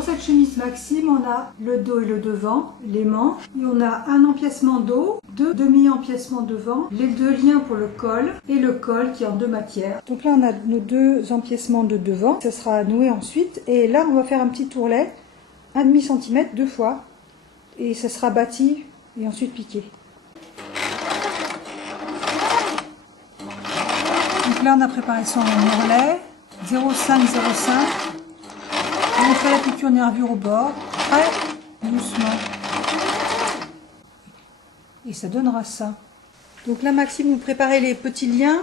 pour cette chemise Maxime, on a le dos et le devant, les manches, et on a un empiècement dos, deux demi-empiècements devant, les deux liens pour le col et le col qui est en deux matières. Donc là on a nos deux empiècements de devant, ça sera noué ensuite, et là on va faire un petit tourlet, 1,5 cm deux fois, et ça sera bâti et ensuite piqué. Donc là on a préparé son ourlet, 0,5 0,5. On fait la piqûre nervure au bord, très doucement. Et ça donnera ça. Donc là Maxime, vous préparez les petits liens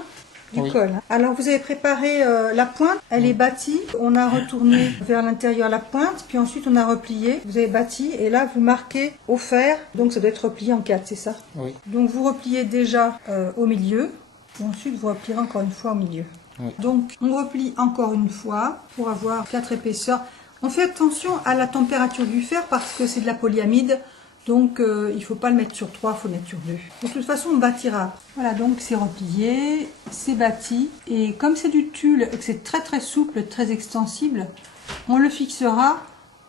du col. Alors vous avez préparé la pointe, elle est bâtie. On a retourné vers l'intérieur la pointe, puis ensuite on a replié. Vous avez bâti et là vous marquez au fer. Donc ça doit être replié en 4, c'est ça? Oui. Donc vous repliez déjà au milieu. Et ensuite vous replierez encore une fois au milieu. Oui. Donc on replie encore une fois pour avoir 4 épaisseurs. On fait attention à la température du fer parce que c'est de la polyamide, donc il ne faut pas le mettre sur 3, il faut le mettre sur 2. De toute façon, on bâtira. Voilà, donc c'est replié, c'est bâti, et comme c'est du tulle et que c'est très très souple, très extensible, on le fixera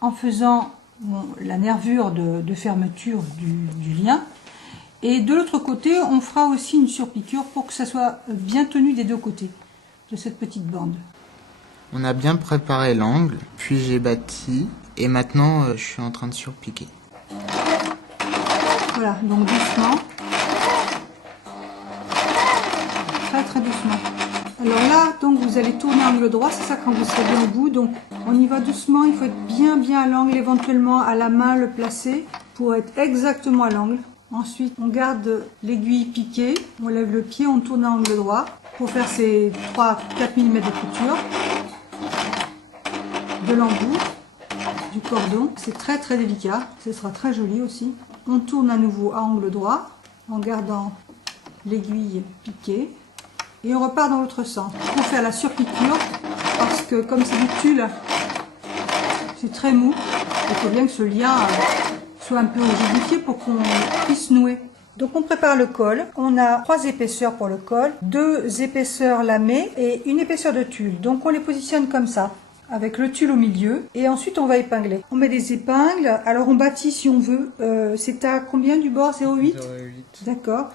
en faisant la nervure de fermeture du lien. Et de l'autre côté, on fera aussi une surpiqûre pour que ça soit bien tenu des deux côtés de cette petite bande. On a bien préparé l'angle, puis j'ai bâti, et maintenant je suis en train de surpiquer. Voilà, donc doucement. Très très doucement. Alors là, donc vous allez tourner angle droit, c'est ça quand vous serez bien au bout. Donc on y va doucement, il faut être bien à l'angle, éventuellement à la main le placer pour être exactement à l'angle. Ensuite, on garde l'aiguille piquée, on lève le pied, on tourne à angle droit pour faire ces 3-4 mm de couture. De l'embout, du cordon, c'est très très délicat, ce sera très joli aussi. On tourne à nouveau à angle droit en gardant l'aiguille piquée et on repart dans l'autre sens pour faire la surpiqûre parce que comme c'est du tulle, c'est très mou, il faut bien que ce lien soit un peu rigidifié pour qu'on puisse nouer. Donc on prépare le col, on a 3 épaisseurs pour le col, 2 épaisseurs lamées et une épaisseur de tulle. Donc on les positionne comme ça, avec le tulle au milieu, et ensuite on va épingler. On met des épingles, alors on bâtit si on veut, c'est à combien du bord? 0,8? 0,8. D'accord.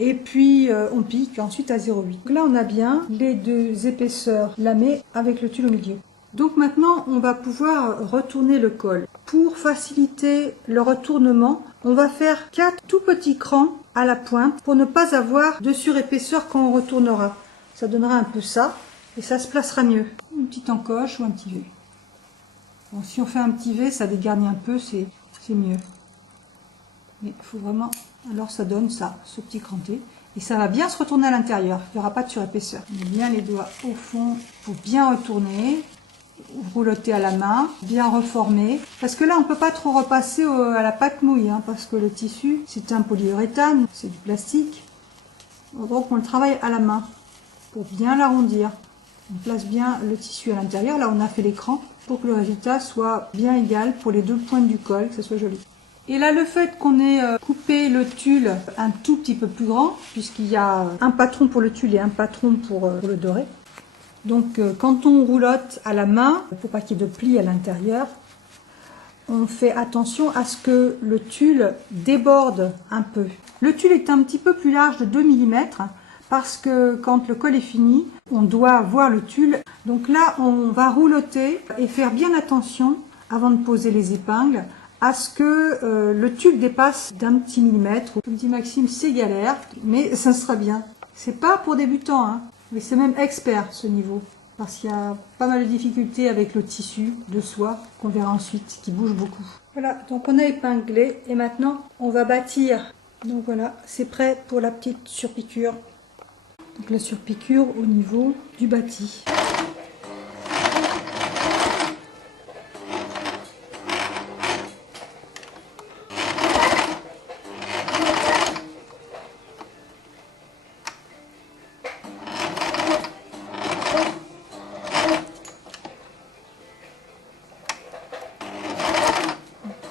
Et puis on pique ensuite à 0,8. Donc là on a bien les 2 épaisseurs lamées avec le tulle au milieu. Donc maintenant on va pouvoir retourner le col. Pour faciliter le retournement, on va faire 4 tout petits crans à la pointe pour ne pas avoir de surépaisseur quand on retournera. Ça donnera un peu ça. Et ça se placera mieux. Une petite encoche ou un petit V. Bon, si on fait un petit V, ça dégarnit un peu, c'est mieux. Mais il faut vraiment... Alors ça donne ça, ce petit cranté. Et ça va bien se retourner à l'intérieur. Il n'y aura pas de surépaisseur. On met bien les doigts au fond pour bien retourner. Rouloter à la main, bien reformer. Parce que là, on ne peut pas trop repasser à la pâte mouille. Hein, parce que le tissu, c'est un polyuréthane, c'est du plastique. Donc on le travaille à la main pour bien l'arrondir. On place bien le tissu à l'intérieur, là on a fait l'écran, pour que le résultat soit bien égal pour les deux pointes du col, que ce soit joli. Et là le fait qu'on ait coupé le tulle un tout petit peu plus grand, puisqu'il y a un patron pour le tulle et un patron pour le doré. Donc quand on roulotte à la main, pour pas qu'il y ait de plis à l'intérieur, on fait attention à ce que le tulle déborde un peu. Le tulle est un petit peu plus large de 2 mm, parce que quand le col est fini, on doit voir le tulle. Donc là, on va rouloter et faire bien attention, avant de poser les épingles, à ce que le tulle dépasse d'un petit millimètre. Comme dit Maxime, c'est galère, mais ça sera bien. C'est pas pour débutants, hein, mais c'est même expert ce niveau. Parce qu'il y a pas mal de difficultés avec le tissu de soie, qu'on verra ensuite, qui bouge beaucoup. Voilà, donc on a épinglé, et maintenant, on va bâtir. Donc voilà, c'est prêt pour la petite surpiqûre. Donc la surpiqûre au niveau du bâti.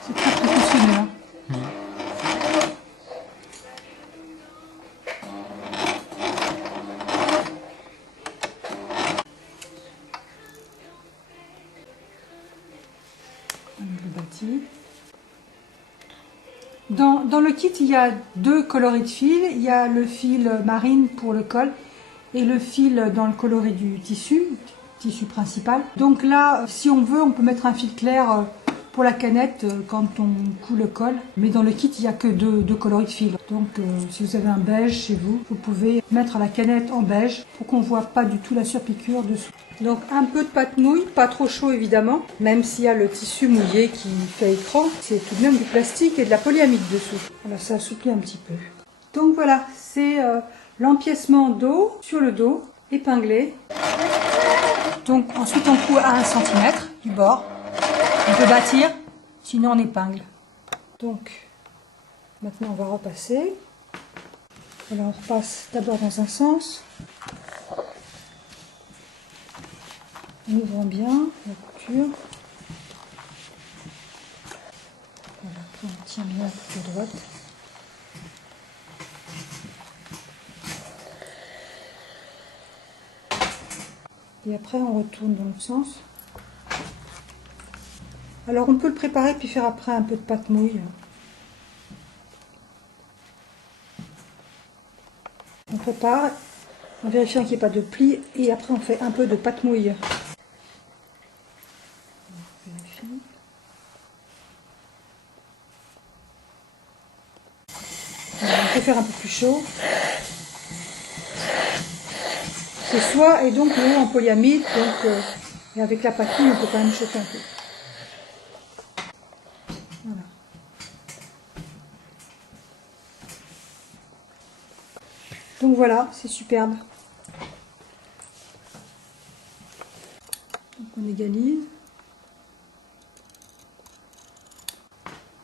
C'est très professionnel. Hein. dans le kit, il y a deux coloris de fil. Il y a le fil marine pour le col et le fil dans le coloris du tissu principal. Donc là, si on veut, on peut mettre un fil clair pour la canette quand on coud le col. Mais dans le kit, il n'y a que deux coloris de fil. Donc si vous avez un beige chez vous, vous pouvez mettre la canette en beige pour qu'on ne voit pas du tout la surpiqûre dessous. Donc un peu de pâte mouille, pas trop chaud évidemment, même s'il y a le tissu mouillé qui fait écran, c'est tout de même du plastique et de la polyamide dessous. Voilà, ça assouplit un petit peu. Donc voilà, c'est l'empiècement dos sur le dos, épinglé. Donc ensuite on coud à 1 cm du bord. On peut bâtir, sinon on épingle. Donc maintenant on va repasser. Voilà, on repasse d'abord dans un sens. En ouvrant bien la couture. Voilà, après on tient bien la couture droite. Et après on retourne dans l'autre sens. Alors on peut le préparer puis faire après un peu de pâte mouille. On prépare en vérifiant qu'il n'y ait pas de plis et après on fait un peu de pâte mouille. On peut faire un peu plus chaud. Ce soie et donc le haut en polyamide, donc et avec la pâte mouille on peut quand même chauffer un peu. Voilà. Donc voilà, c'est superbe. Donc on égalise.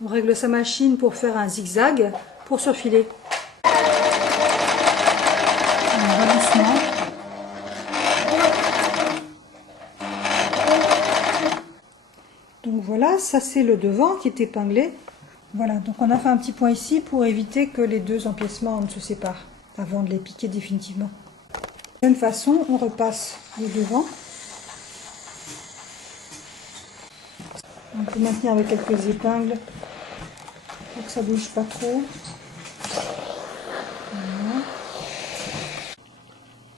On règle sa machine pour faire un zigzag pour surfiler. On va doucement. Donc voilà, ça c'est le devant qui est épinglé. Voilà, donc on a fait un petit point ici pour éviter que les deux empiècements ne se séparent avant de les piquer définitivement. De la même façon, on repasse le devant. On peut maintenir avec quelques épingles pour que ça ne bouge pas trop. Voilà.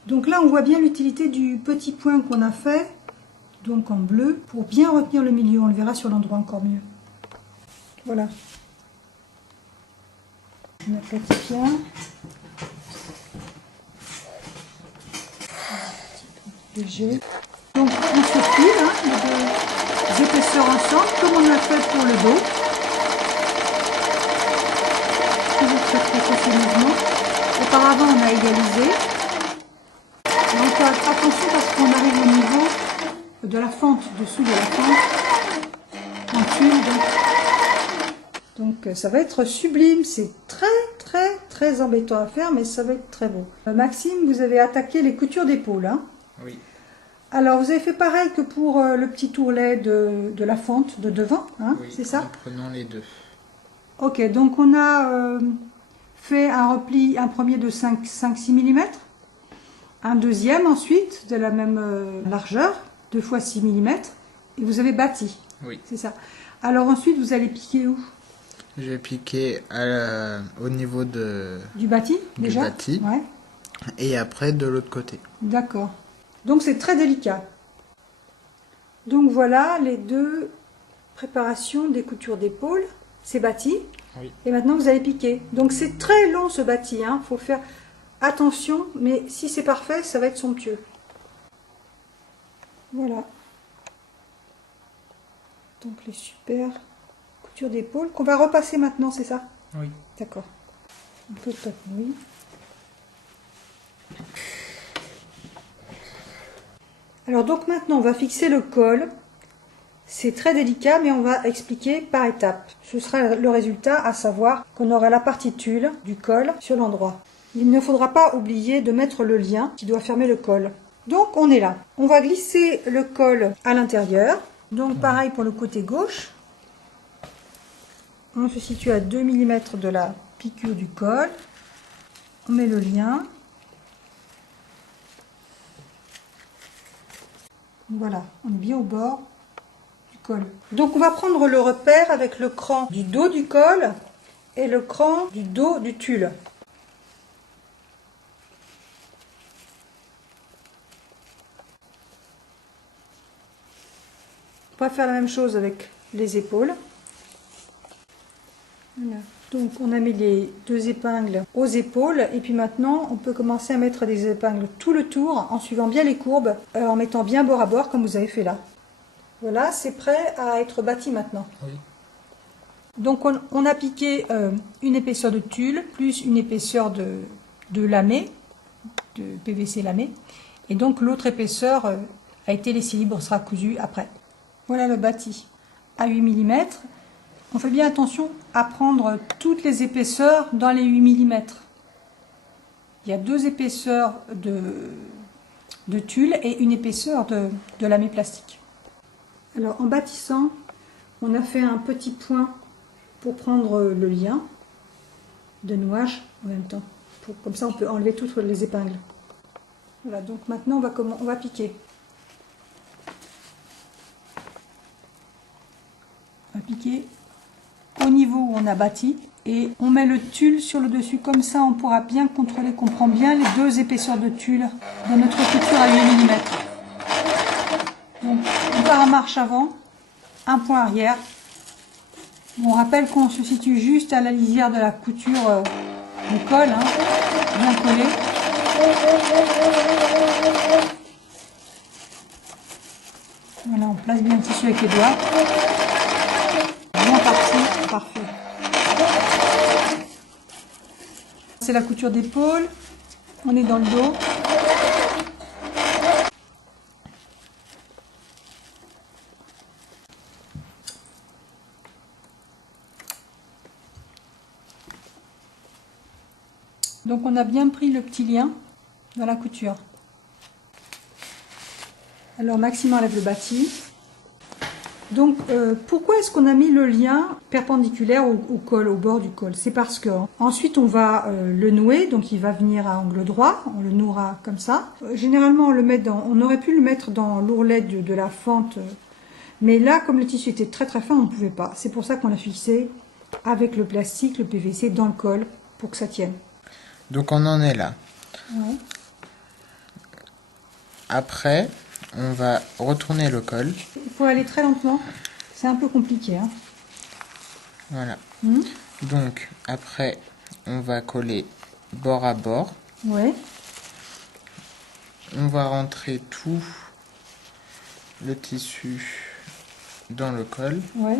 Donc là, on voit bien l'utilité du petit point qu'on a fait, donc en bleu, pour bien retenir le milieu. On le verra sur l'endroit encore mieux. Voilà. On aplatit bien. Léger. Donc on surfile les deux épaisseurs ensemble, comme on a fait pour le dos. Toujours très ces mouvements. Auparavant on a égalisé. Donc attention parce qu'on arrive au niveau de la fente, dessous de la fente. En tuile, donc ça va être sublime. C'est très embêtant à faire, mais ça va être très beau. Maxime, vous avez attaqué les coutures d'épaule. Hein? Oui. Alors, vous avez fait pareil que pour le petit ourlet de la fente de devant, hein, Oui, c'est ça? en prenant les deux. Ok, donc on a fait un repli, un premier de 5-6 mm, un deuxième ensuite de la même largeur, 2 fois 6 mm, et vous avez bâti. Oui. C'est ça. Alors ensuite, vous allez piquer où? Je vais piquer au niveau Du bâti, déjà? du bâti. Ouais. Et après de l'autre côté. D'accord. Donc c'est très délicat. Donc voilà les deux préparations des coutures d'épaule. C'est bâti. Oui. Et maintenant vous allez piquer. Donc c'est très long ce bâti. Hein. Faut faire attention, mais si c'est parfait, ça va être somptueux. Voilà. Donc les super coutures d'épaule qu'on va repasser maintenant, c'est ça? Oui. D'accord. Un peu de pâte mouille. Alors donc maintenant on va fixer le col. C'est très délicat mais on va expliquer par étapes. Ce sera le résultat, à savoir qu'on aura la partie tulle du col sur l'endroit. Il ne faudra pas oublier de mettre le lien qui doit fermer le col. Donc on est là. On va glisser le col à l'intérieur. Donc pareil pour le côté gauche. On se situe à 2 mm de la piqûre du col. On met le lien. Voilà, on est bien au bord du col. Donc on va prendre le repère avec le cran du dos du col et le cran du dos du tulle. On va faire la même chose avec les épaules. Voilà. Donc on a mis les 2 épingles aux épaules et puis maintenant on peut commencer à mettre des épingles tout le tour en suivant bien les courbes, en mettant bien bord à bord comme vous avez fait là. Voilà, c'est prêt à être bâti maintenant. Oui. Donc on a piqué une épaisseur de tulle plus une épaisseur de lamé, de PVC lamé, et donc l'autre épaisseur a été laissée libre, sera cousue après. Voilà le bâti à 8 mm. On fait bien attention à prendre toutes les épaisseurs dans les 8 mm. Il y a 2 épaisseurs de tulle et une épaisseur de lamé plastique. Alors en bâtissant, on a fait un petit point pour prendre le lien de nouage en même temps. Comme ça on peut enlever toutes les épingles. Voilà, donc maintenant on va piquer. On va piquer au niveau où on a bâti et on met le tulle sur le dessus, comme ça on pourra bien contrôler qu'on prend bien les 2 épaisseurs de tulle dans notre couture à 8 mm. Donc on part en marche avant, un point arrière. On rappelle qu'on se situe juste à la lisière de la couture du col, hein, bien collé. Voilà, on place bien le tissu avec les doigts. Bien parti, parfait. C'est la couture d'épaule. On est dans le dos. Donc on a bien pris le petit lien dans la couture. Alors Maxime enlève le bâti. Donc pourquoi est-ce qu'on a mis le lien perpendiculaire au col, au bord du col? C'est parce que ensuite on va le nouer, donc il va venir à angle droit, on le nouera comme ça. Généralement on aurait pu le mettre dans l'ourlet de la fente, mais là comme le tissu était très fin, on ne pouvait pas. C'est pour ça qu'on l'a fixé avec le plastique, le PVC dans le col pour que ça tienne. Donc on en est là. Ouais. Après, on va retourner le col. Il faut aller très lentement, c'est un peu compliqué. Hein. Voilà. Donc après, on va coller bord à bord. Ouais. On va rentrer tout le tissu dans le col. Ouais.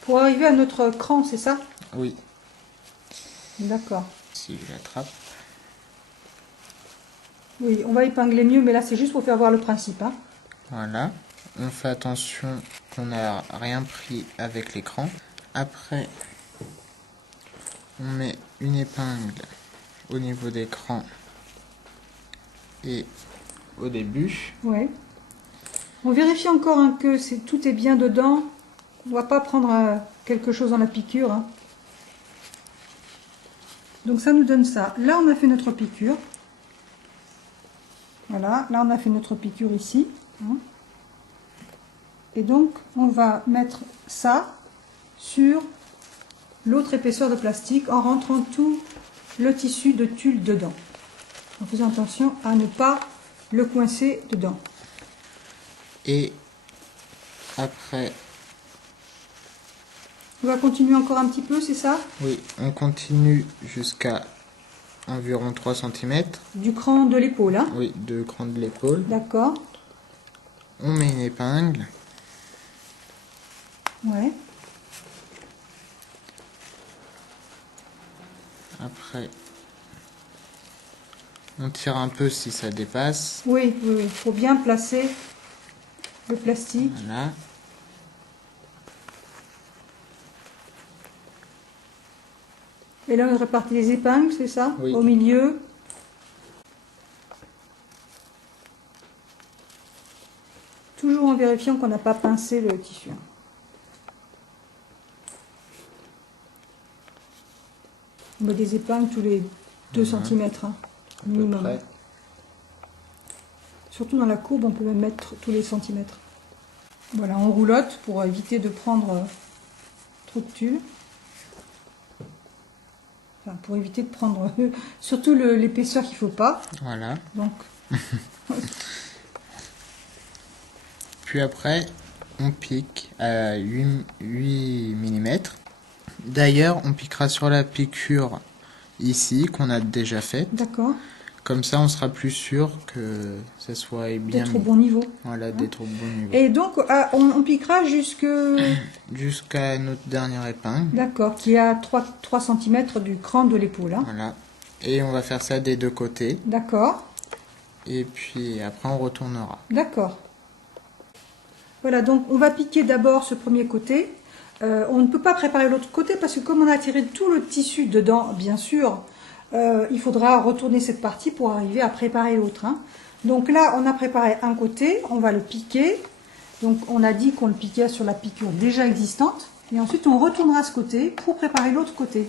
Pour arriver à notre cran, c'est ça? Oui. D'accord. Si je l'attrape. Oui, on va épingler mieux, mais là c'est juste pour faire voir le principe. Hein. Voilà. On fait attention qu'on n'a rien pris avec l'écran. Après, on met une épingle au niveau d'écran et au début. Ouais. On vérifie encore hein, que tout est bien dedans. On ne va pas prendre quelque chose dans la piqûre. Hein. Donc ça nous donne ça. Là on a fait notre piqûre. Voilà, là on a fait notre piqûre ici. Hein. Et donc on va mettre ça sur l'autre épaisseur de plastique en rentrant tout le tissu de tulle dedans. En faisant attention à ne pas le coincer dedans. Et après... On va continuer encore un petit peu, c'est ça? Oui, on continue jusqu'à environ 3 cm. Du cran de l'épaule, hein? Oui, de cran de l'épaule. D'accord. On met une épingle. Ouais. Après, on tire un peu si ça dépasse. Oui, oui, oui. Il faut bien placer le plastique. Voilà. Et là, on répartit les épingles, c'est ça? Oui. Au milieu. Toujours en vérifiant qu'on n'a pas pincé le tissu. On met des épingles tous les 2 cm hein, minimum. Près. Surtout dans la courbe, on peut même mettre tous les centimètres. Voilà, on roulotte pour éviter de prendre trop de tulle. Enfin, pour éviter de prendre surtout l'épaisseur qu'il ne faut pas. Voilà. Donc. Puis après, on pique à 8 mm. D'ailleurs, on piquera sur la piqûre ici, qu'on a déjà faite. D'accord. Comme ça, on sera plus sûr que ça soit bien D'être au mis. bon niveau. Voilà, d'être au bon niveau. Et donc, on piquera jusqu'à notre dernière épingle. D'accord, qui est à 3 cm du cran de l'épaule. Hein. Voilà. Et on va faire ça des deux côtés. D'accord. Et puis après, on retournera. D'accord. Voilà, donc on va piquer d'abord ce premier côté. On ne peut pas préparer l'autre côté parce que comme on a tiré tout le tissu dedans, bien sûr, il faudra retourner cette partie pour arriver à préparer l'autre. Hein. Donc là, on a préparé un côté, on va le piquer. Donc on a dit qu'on le piquait sur la piqûre déjà existante. Et ensuite, on retournera ce côté pour préparer l'autre côté.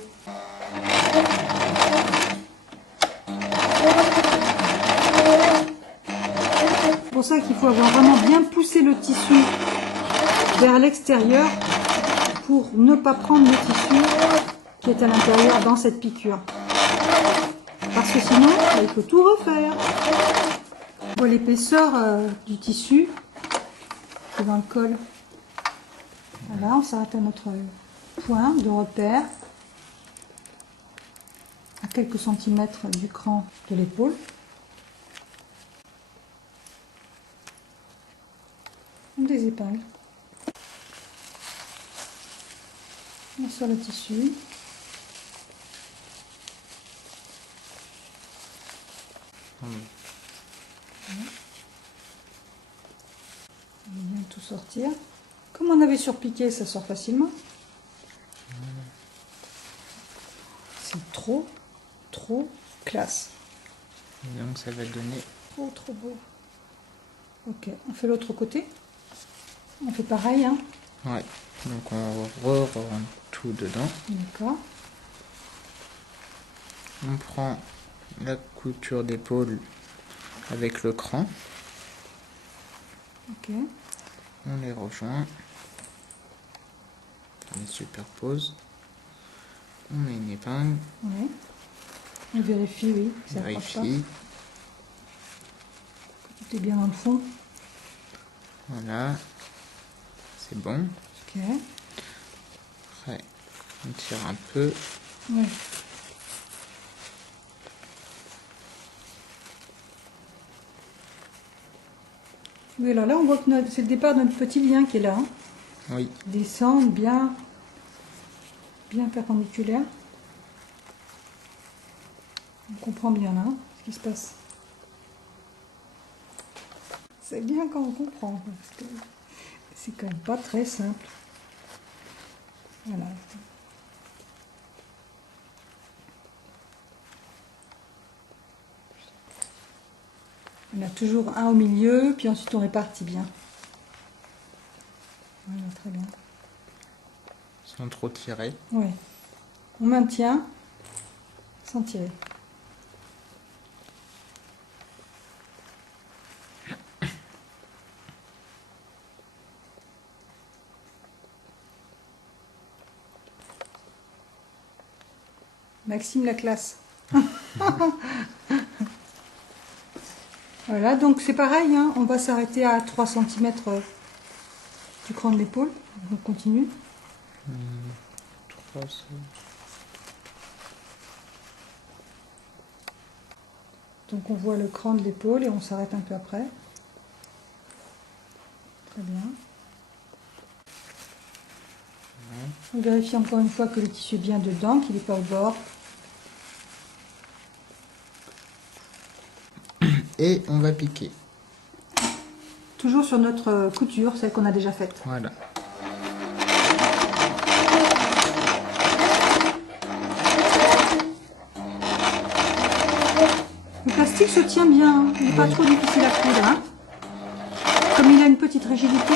C'est pour ça qu'il faut avoir vraiment bien poussé le tissu vers l'extérieur pour ne pas prendre le tissu qui est à l'intérieur dans cette piqûre. Parce que sinon, il faut tout refaire. On voit l'épaisseur du tissu qui est dans le col. Voilà, on s'arrête à notre point de repère à quelques centimètres du cran de l'épaule. Des épingles. On sort le tissu. On va bien tout sortir. Comme on avait surpiqué, ça sort facilement. C'est trop classe. Donc ça va donner... Trop beau. Ok, on fait l'autre côté. On fait pareil, hein. Ouais, donc on rentre tout dedans. D'accord. On prend la couture d'épaule avec le cran. Ok. On les rejoint. On les superpose. On met une épingle. Ouais. On vérifie, oui. Ça accroche pas. Vérifie. Tout est bien dans le fond. Voilà. C'est bon. Ok. Après, on tire un peu. Ouais. Oui, alors là, on voit que c'est le départ de notre petit lien qui est là. Hein. Oui. Descendre bien perpendiculaire. On comprend bien là ce qui se passe. C'est bien quand on comprend, parce que c'est quand même pas très simple. Voilà. On a toujours un au milieu, puis ensuite on répartit bien. Voilà, très bien. Sans trop tirer. Oui. On maintient sans tirer. Maxime la classe. Voilà, donc c'est pareil, hein, on va s'arrêter à 3 cm du cran de l'épaule. On continue. 3, Donc on voit le cran de l'épaule et on s'arrête un peu après. Très bien. On vérifie encore une fois que le tissu est bien dedans, qu'il n'est pas au bord. Et on va piquer. Toujours sur notre couture, celle qu'on a déjà faite. Voilà. Le plastique se tient bien, hein. Il n'est pas trop difficile à coudre. Hein. Comme il a une petite rigidité,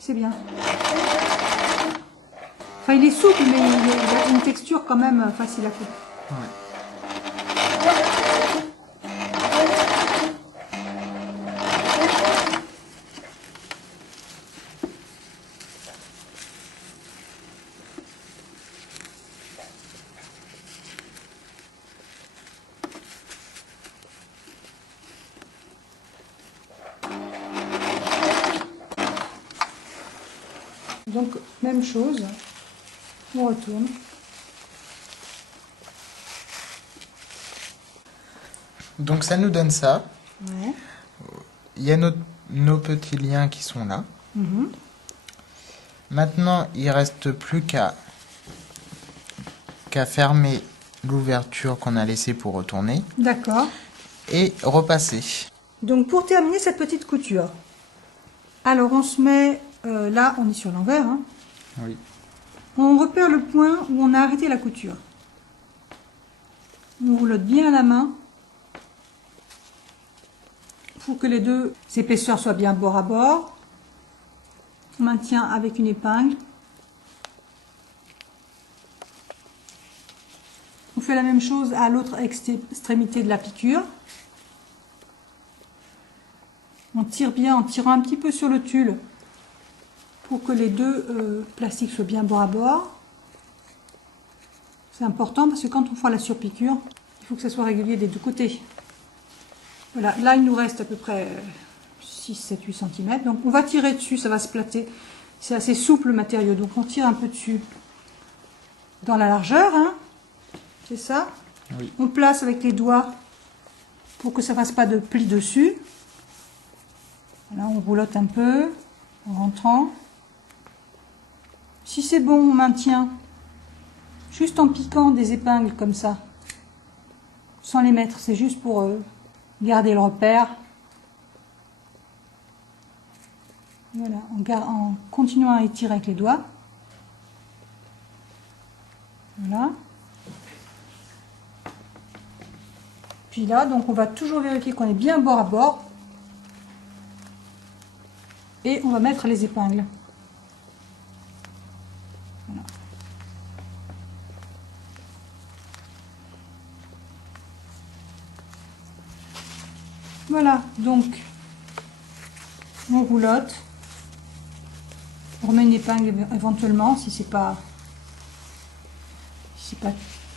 c'est bien. Enfin, il est souple, mais il a une texture quand même facile à coudre. Ouais. Même chose. On retourne. Donc ça nous donne ça. Ouais. Il y a nos petits liens qui sont là. Mhm. Maintenant, il reste plus qu'à fermer l'ouverture qu'on a laissée pour retourner D'accord. et repasser. Donc pour terminer cette petite couture, alors on se met, là on est sur l'envers, hein. Oui. On repère le point où on a arrêté la couture. On roulotte bien à la main pour que les deux épaisseurs soient bien bord à bord. On maintient avec une épingle. On fait la même chose à l'autre extrémité de la piqûre. On tire bien en tirant un petit peu sur le tulle pour que les deux plastiques soient bien bord à bord. C'est important parce que quand on fera la surpiqûre, il faut que ça soit régulier des deux côtés. Voilà, là il nous reste à peu près 6, 7, 8 cm. Donc on va tirer dessus, ça va se plater. C'est assez souple le matériau, donc on tire un peu dessus dans la largeur, hein. C'est ça. Oui. On place avec les doigts pour que ça ne fasse pas de plis dessus. Voilà, on roulotte un peu en rentrant. Si c'est bon, on maintient juste en piquant des épingles comme ça, sans les mettre. C'est juste pour garder le repère. Voilà, en continuant à étirer avec les doigts. Voilà. Puis là, donc on va toujours vérifier qu'on est bien bord à bord. Et on va mettre les épingles. Voilà. Voilà, donc on roulotte. On remet une épingle éventuellement si c'est pas...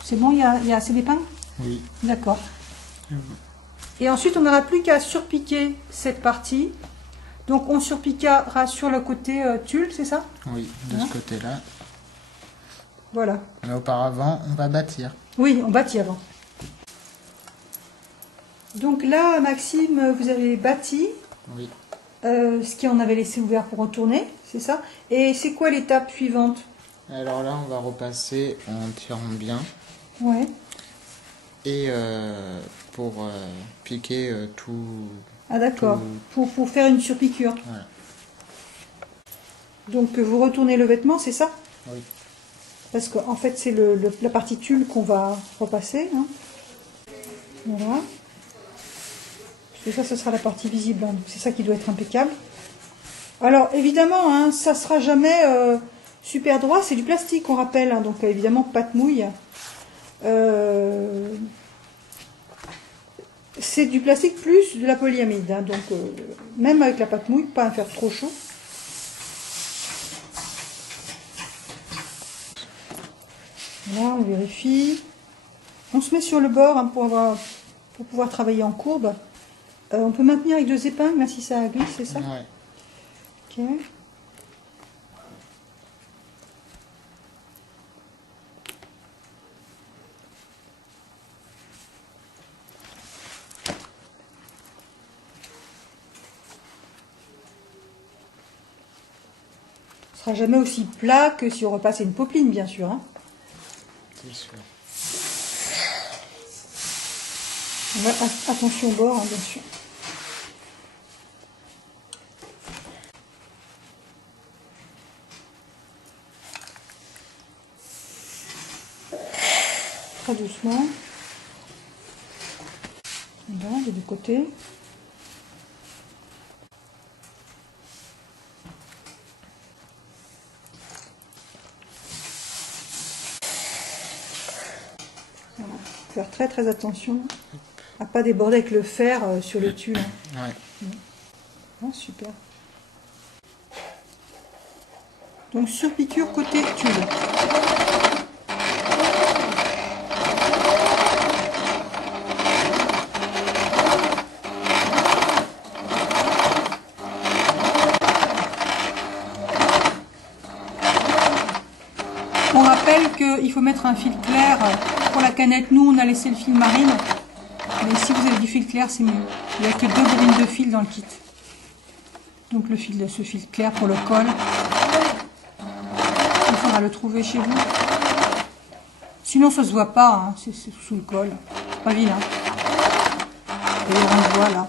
C'est bon, il y a assez d'épingles? Oui. D'accord. Et ensuite, on n'aura plus qu'à surpiquer cette partie. Donc, on surpiquera sur le côté tulle, c'est ça? Oui, de ce côté-là. Voilà. Mais auparavant, on va bâtir. Oui, on bâtit avant. Donc là, Maxime, vous avez bâti Oui. ce qu'on avait laissé ouvert pour retourner, c'est ça? Et c'est quoi l'étape suivante? Alors là, on va repasser en tirant bien. Ouais. Et pour piquer tout... Ah d'accord, pour faire une surpiqûre. Voilà. Donc vous retournez le vêtement, c'est ça? Oui. Parce qu'en fait, c'est la partie tulle qu'on va repasser. Hein. Voilà. Parce que ça, ce sera la partie visible. Hein. C'est ça qui doit être impeccable. Alors, évidemment, hein, ça ne sera jamais super droit. C'est du plastique, on rappelle. Hein, donc, évidemment, pas de mouille. C'est du plastique plus de la polyamide. Hein, donc, même avec la pâte mouille, pas à faire trop chaud. Là, on vérifie. On se met sur le bord hein, pour pouvoir travailler en courbe. On peut maintenir avec 2 épingles, hein, si ça glisse, c'est ça? Ouais. Ok. Ce sera jamais aussi plat que si on repassait une popeline, bien sûr. Hein. C'est sûr. Attention au bord, hein, bien sûr. Très doucement. Là, des deux côtés. Voilà. Faire très très attention à pas déborder avec le fer sur le tulle. Hein. Ouais. Oh, super. Donc surpiqûre côté tulle. faut mettre un fil clair. Pour la canette, nous on a laissé le fil marine. Mais si vous avez du fil clair, c'est mieux. Il n'y a que 2 brines de fil dans le kit. Donc le fil de ce fil clair pour le col. Il faudra le trouver chez vous. Sinon ça se voit pas, hein. C'est sous le col. C'est pas vilain. Et on le voit là.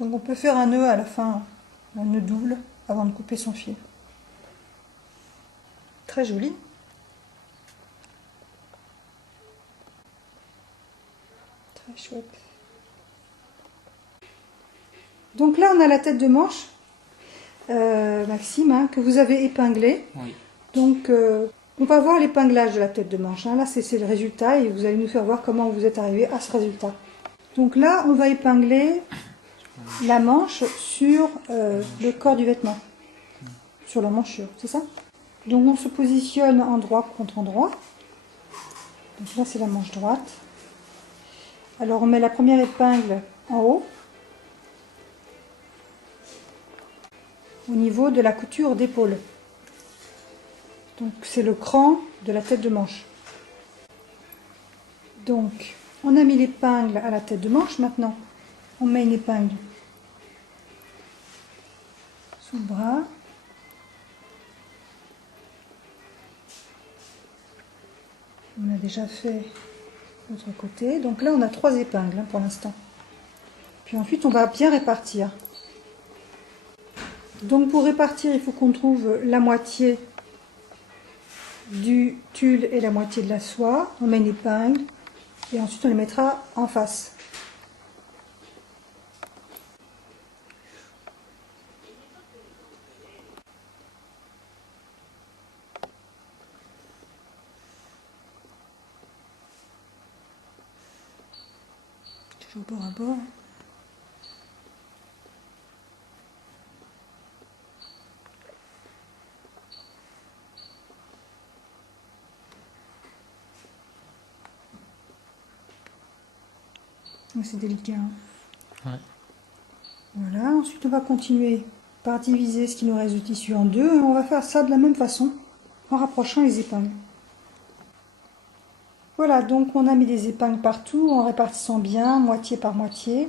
Donc on peut faire un nœud à la fin, un nœud double, avant de couper son fil. Très joli. Très chouette. Donc là on a la tête de manche, Maxime, hein, que vous avez épinglée. Oui. Donc on va voir l'épinglage de la tête de manche. Hein. Là c'est le résultat et vous allez nous faire voir comment vous êtes arrivé à ce résultat. Donc là on va épingler la manche sur le corps du vêtement, sur la manchure, c'est ça? Donc on se positionne endroit contre endroit. Donc là c'est la manche droite. Alors on met la première épingle en haut, au niveau de la couture d'épaule. Donc c'est le cran de la tête de manche. Donc on a mis l'épingle à la tête de manche, maintenant on met une épingle sous le bras. On a déjà fait l'autre côté. Donc là on a 3 épingles hein, pour l'instant. Puis ensuite on va bien répartir. Donc pour répartir il faut qu'on trouve la moitié du tulle et la moitié de la soie. On met une épingle et ensuite on les mettra en face. Toujours bord à bord. C'est délicat. Hein. Ouais. Voilà, ensuite on va continuer par diviser ce qui nous reste de tissu en deux. Et on va faire ça de la même façon, en rapprochant les épingles. Voilà, donc on a mis des épingles partout, en répartissant bien, moitié par moitié.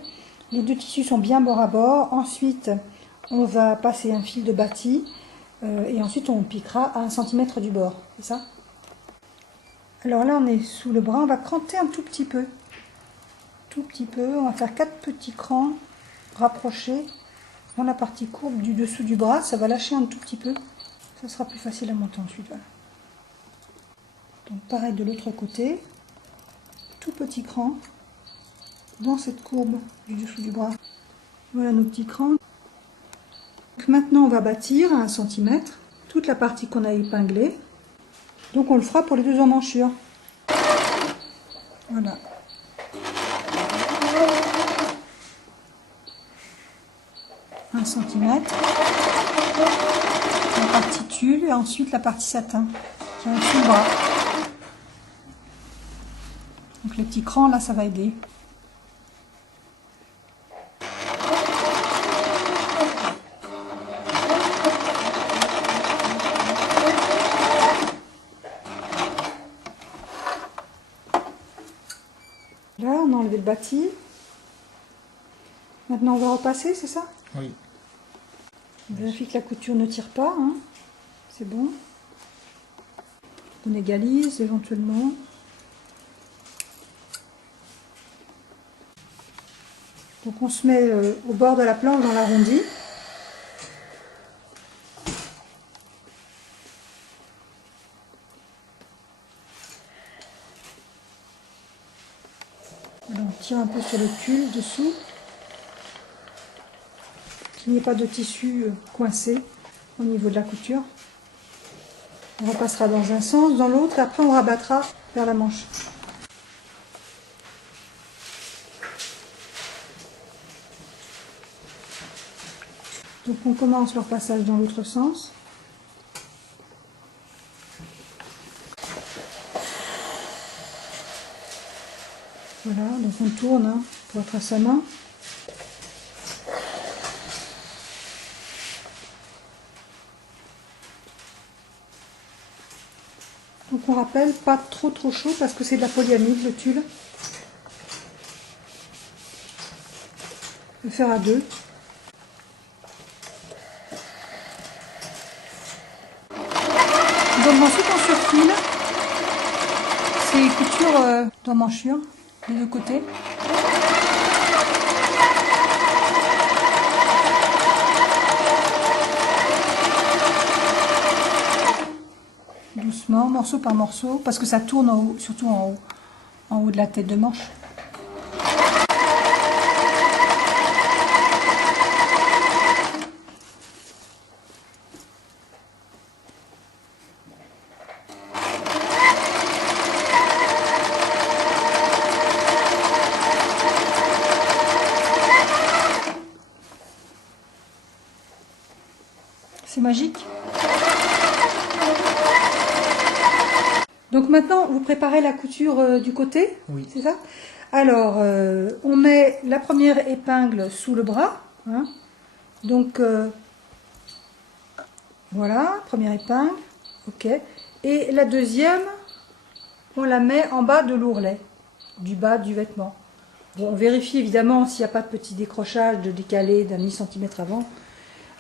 Les deux tissus sont bien bord à bord. Ensuite, on va passer un fil de bâti. Et ensuite, on piquera à 1 cm du bord. C'est ça? Alors là, on est sous le bras. On va cranter un tout petit peu. Tout petit peu. On va faire 4 petits crans rapprochés dans la partie courbe du dessous du bras. Ça va lâcher un tout petit peu. Ça sera plus facile à monter ensuite. Voilà. Donc pareil de l'autre côté. Tout petit cran dans cette courbe du dessous du bras. Voilà nos petits crans. Donc maintenant on va bâtir à 1 cm toute la partie qu'on a épinglée. Donc on le fera pour les 2 emmanchures. Voilà. Un centimètre. La partie tulle et ensuite la partie satin qui est en dessous le bras. Donc les petits crans là ça va aider. Là, on a enlevé le bâti. Maintenant, on va repasser, c'est ça? Oui. On vérifie que la couture ne tire pas. Hein. C'est bon. On égalise éventuellement. Donc, on se met au bord de la planche dans l'arrondi. On tire un peu sur le tulle dessous, qu'il n'y ait pas de tissu coincé au niveau de la couture. On repassera dans un sens, dans l'autre, et après on rabattra vers la manche. Donc on commence leur passage dans l'autre sens. Voilà, donc on tourne hein, pour être à sa main. Donc on rappelle, pas trop chaud parce que c'est de la polyamide le tulle. Le faire à deux. Donc ensuite on surfile ces coutures d'emmanchure des deux côtés. Doucement, morceau par morceau, parce que ça tourne en haut, surtout en haut de la tête de manche. C'est magique. Donc maintenant, vous préparez la couture du côté, Oui. C'est ça? Alors, on met la première épingle sous le bras. Hein. Donc, voilà, première épingle. Ok. Et la deuxième, on la met en bas de l'ourlet, du bas du vêtement. Bon, on vérifie évidemment s'il n'y a pas de petit décrochage, de décalé d'un demi-centimètre avant.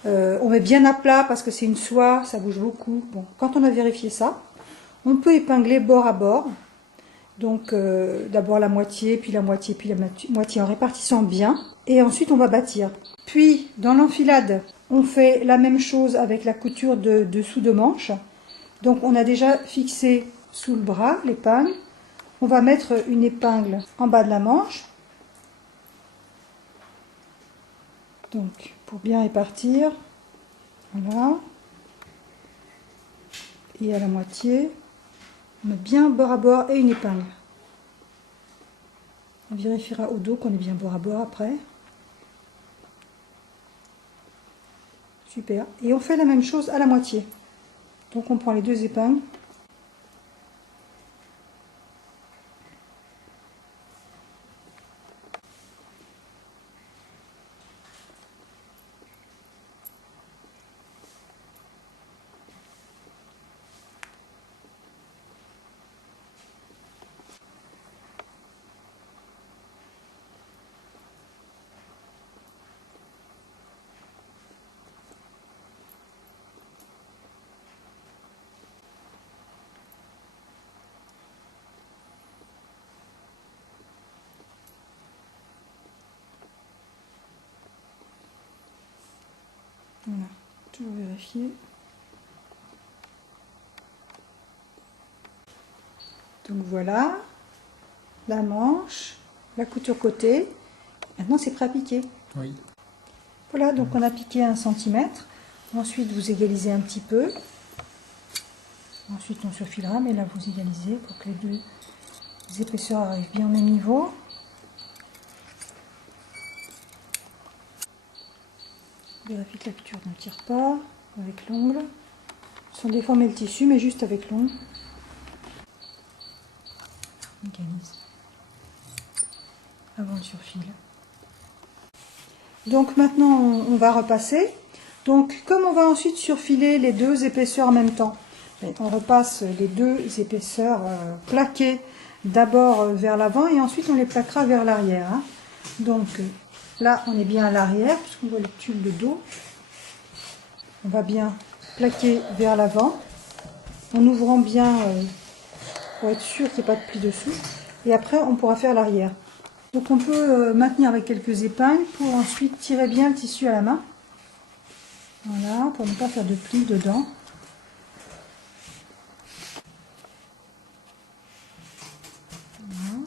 On met bien à plat parce que c'est une soie, ça bouge beaucoup. Bon, quand on a vérifié ça, on peut épingler bord à bord. Donc d'abord la moitié, puis la moitié, puis la moitié en répartissant bien. Et ensuite on va bâtir. Puis dans l'enfilade, on fait la même chose avec la couture de dessous de manche. Donc on a déjà fixé sous le bras l'épingle. On va mettre une épingle en bas de la manche. Donc pour bien répartir, voilà. Et à la moitié, on met bien bord à bord et une épingle. On vérifiera au dos qu'on est bien bord à bord après. Super. Et on fait la même chose à la moitié. Donc on prend les deux épingles. Voilà, toujours vérifier. Donc voilà, la manche, la couture côté. Maintenant c'est prêt à piquer. Oui. Voilà, donc on a piqué 1 cm. Ensuite vous égalisez un petit peu. Ensuite on surfilera, mais là vous égalisez pour que les deux épaisseurs arrivent bien au même niveau. Vérifiez que la couture ne tire pas avec l'ongle, sans déformer le tissu, mais juste avec l'ongle. Égalise avant le surfil. Donc maintenant on va repasser. Donc comme on va ensuite surfiler les deux épaisseurs en même temps, on repasse les deux épaisseurs plaquées d'abord vers l'avant et ensuite on les plaquera vers l'arrière. Hein. Donc là on est bien à l'arrière puisqu'on voit le tulle de dos. On va bien plaquer vers l'avant en ouvrant bien pour être sûr qu'il n'y ait pas de pli dessous. Et après on pourra faire l'arrière. Donc on peut maintenir avec quelques épingles pour ensuite tirer bien le tissu à la main. Voilà, pour ne pas faire de plis dedans. Voilà.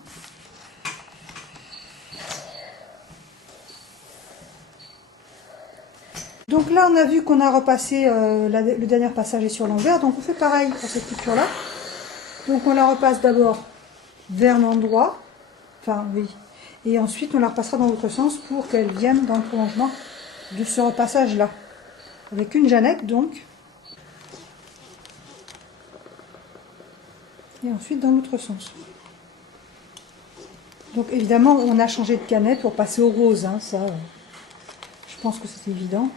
Donc là on a vu qu'on a repassé le dernier passage est sur l'envers, donc on fait pareil pour cette couture là. Donc on la repasse d'abord vers l'endroit, enfin oui, et ensuite on la repassera dans l'autre sens pour qu'elle vienne dans le prolongement de ce repassage là. avec une Jeannette donc. Et ensuite dans l'autre sens. Donc évidemment on a changé de canette pour passer au rose, hein, ça je pense que c'est évident.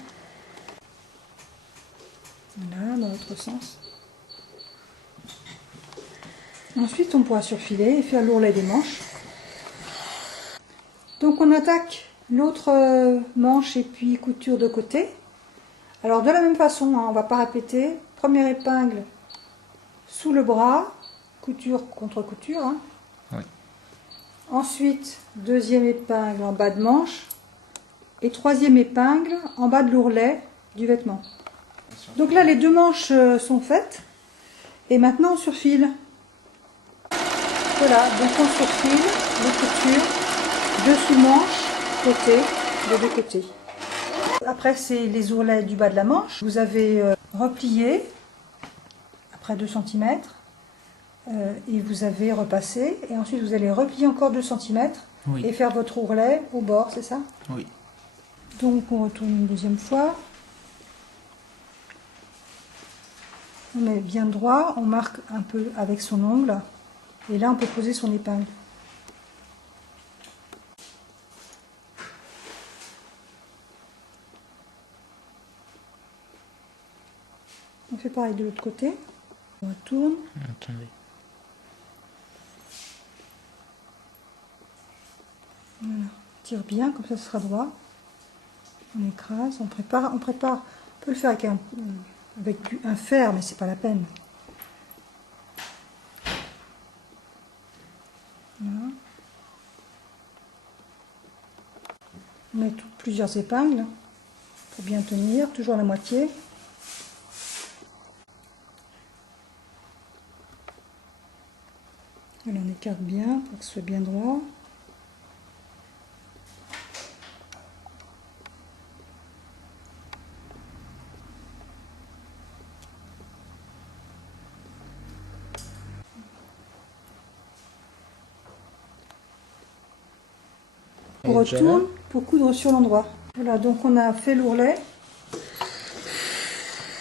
Voilà, dans l'autre sens. Ensuite on pourra surfiler et faire l'ourlet des manches. Donc on attaque l'autre manche et puis couture de côté. Alors de la même façon, hein, on ne va pas répéter. Première épingle sous le bras, couture contre couture. Hein. Oui. Ensuite, deuxième épingle en bas de manche et troisième épingle en bas de l'ourlet du vêtement. Donc là, les deux manches sont faites et maintenant on surfile. Voilà, donc on surfile les coutures dessous manche, côté, de deux côtés. Après, c'est les ourlets du bas de la manche. Vous avez replié après 2 cm et vous avez repassé. Et ensuite, vous allez replier encore 2 cm Oui. et faire votre ourlet au bord, c'est ça? Oui. Donc, on retourne une deuxième fois. On met bien droit, on marque un peu avec son ongle. Et là, on peut poser son épingle. On fait pareil de l'autre côté. On retourne. Attendez. Voilà. On tire bien, comme ça ce sera droit. On écrase, on prépare. On peut le faire avec un fer, mais c'est pas la peine. Voilà. On met plusieurs épingles pour bien tenir, toujours la moitié. Voilà, on écarte bien pour que ce soit bien droit. On retourne pour coudre sur l'endroit. Voilà, donc on a fait l'ourlet.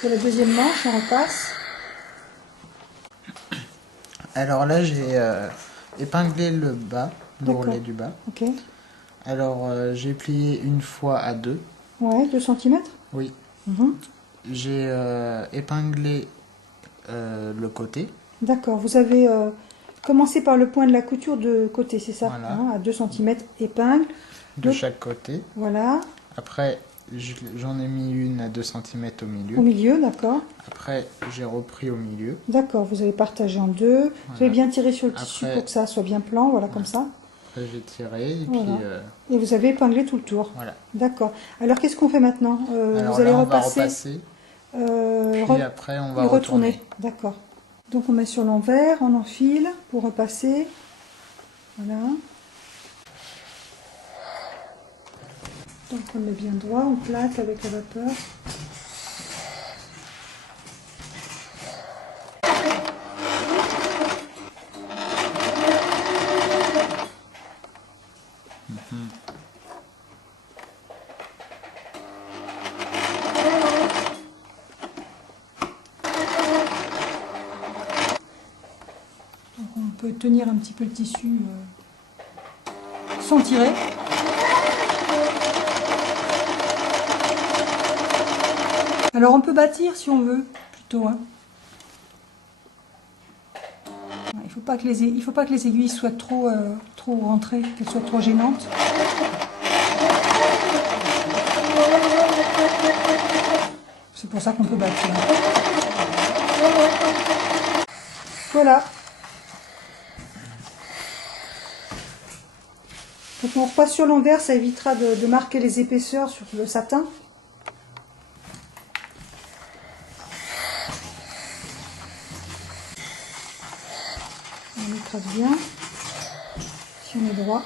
Pour la deuxième manche, on repasse. Alors là, j'ai épinglé le bas, l'ourlet du bas. Ok. Alors, j'ai plié une fois à 2. Ouais, 2 cm. Oui. Mhm. J'ai épinglé le côté. D'accord, vous avez commencé par le point de la couture de côté, c'est ça? Voilà. Hein, à 2 cm, épingle. De chaque côté. Voilà. Après, j'en ai mis une à 2 cm au milieu. Au milieu, d'accord. Après, j'ai repris au milieu. D'accord, vous avez partagé en deux. Voilà. Vous avez bien tiré sur le tissu Après, pour que ça soit bien plan, voilà, comme ça. Après, j'ai tiré et Voilà. puis... Et vous avez épinglé tout le tour. Voilà. D'accord. Alors, qu'est-ce qu'on fait maintenant? Alors vous allez là, on repasser. va repasser. Puis après, on va retourner. D'accord. Donc, on met sur l'envers, on enfile pour repasser. Voilà. Donc, on met bien droit, on plaque avec la vapeur. Donc, on peut tenir un petit peu le tissu sans tirer. Alors on peut bâtir si on veut, plutôt. Hein. Il ne faut pas que les aiguilles soient trop rentrées, qu'elles soient trop gênantes. C'est pour ça qu'on peut bâtir. Voilà. Donc on repasse sur l'envers, ça évitera de marquer les épaisseurs sur le satin. On écrase bien, si on est droit.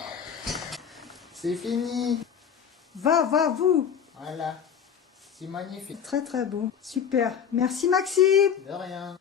C'est fini. Va, vous. Voilà. C'est magnifique. Très très beau. Super. Merci Maxime. De rien.